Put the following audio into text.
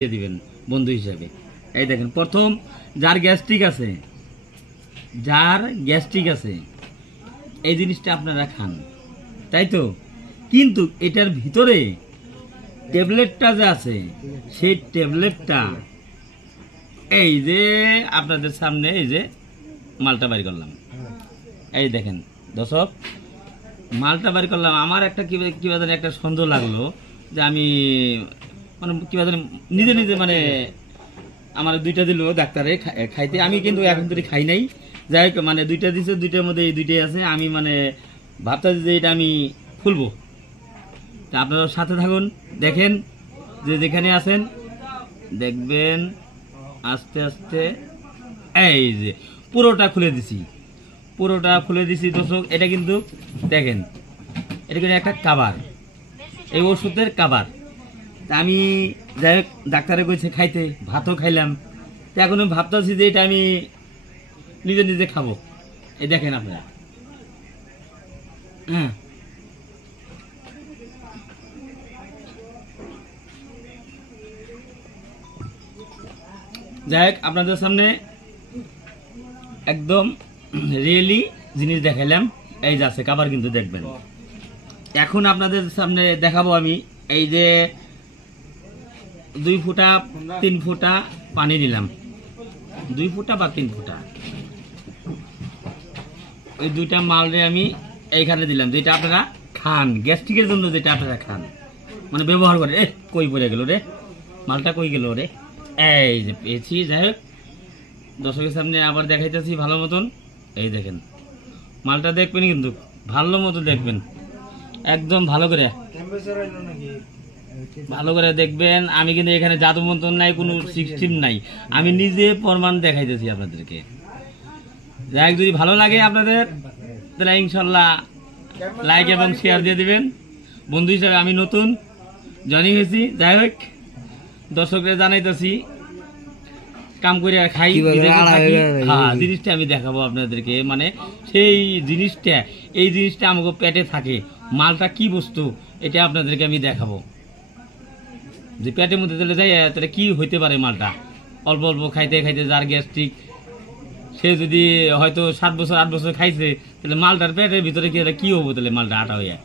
দিয়ে দিবেন বন্ধু হিসাবে। এই দেখেন, প্রথম যার গ্যাস্ট্রিক আছে এই জিনিসটা আপনারা খান, তাই তো। কিন্তু এটার ভিতরে ট্যাবলেটটা যে আছে সেই ট্যাবলেটটা এই যে আপনাদের সামনে এই যে মালটা বাড়ি করলাম, এই দেখেন দর্শক, মালটা বাড়ি করলাম। আমার একটা কিবা জানি একটা সন্দেহ লাগলো যে আমি মানে কিবা জানি নিজে নিজে মানে আমার দুইটা দিল ডাক্তারে খাইতে, আমি কিন্তু এখন ধরে খাই নাই। যাই হোক, মানে দুইটা দিছে, দুইটার মধ্যে এই দুইটাই আছে। আমি মানে ভাবতেছি যে এটা আমি খুলবো। তা আপনারা সাথে থাকুন, দেখেন যে যেখানে আছেন দেখবেন আস্তে আস্তে এই যে পুরোটা খুলে দিছি দর্শক। এটা কিন্তু দেখেন, এটা কিন্তু একটা কাবার, এই ওষুধের কাবার। তা আমি যাই হোক ডাক্তারে কইছে খাইতে, ভাতও খাইলাম। তো এখন আমি ভাবতেছি যে এটা আমি নিজে নিজে খাবো। এই দেখেন আপনারা, হ্যাঁ যাই হোক আপনাদের সামনে একদম রিয়েলি জিনিস দেখাইলাম। এই যে আছে কাবার, কিন্তু দেখবেন। এখন আপনাদের সামনে দেখাবো আমি এই যে 2 ফুটা 3 ফুটা পানি নিলাম, 2 ফুটা বা 3 ফুটা, ওই দুইটা মালরে আমি এইখানে দিলাম, যেটা আপনারা খান গ্যাস্ট্রিকের জন্য, যেটা আপনারা খান মানে ব্যবহার করে। কই পড়ে গেল রে মালটা, কই গেল রে? এই যে পেয়েছি। যাই হোক দর্শকের সামনে আবার দেখাইতেছি ভালো মতন। এই দেখেন মালটা দেখবেন, কিন্তু ভালো মতো দেখবেন, একদম ভালো করে দেখবেন। আমি কিন্তু এখানে জাদু মন্ত্র নাই, কোনো সিস্টেম নাই, আমি নিজে প্রমাণ দেখাইতেছি আপনাদেরকে। যাই যদি ভালো লাগে আপনাদের তাহলে ইনশাল্লাহ লাইক এবং শেয়ার দিয়ে দিবেন। বন্ধু হিসাবে আমি নতুন জয়েনিং হয়েছি। যাই হোক দর্শকরা জানাইতেছি কাম করে খাই, জিনিসটা আমি দেখাবো আপনাদেরকে। মানে সেই জিনিসটা, এই জিনিসটা আমাকে পেটে থাকে, মালটা কি বস্তু এটা আপনাদেরকে আমি দেখাবো। যে পেটের মধ্যে চলে যায় তাহলে কি হইতে পারে মালটা। অল্প অল্প খাইতে খাইতে যার গ্যাস্ট্রিক, সে যদি হয়তো 7 বছর 8 বছর খাইছে, তাহলে মালটার পেটের ভিতরে কি হবো, তাহলে মালটা আটা হইয়া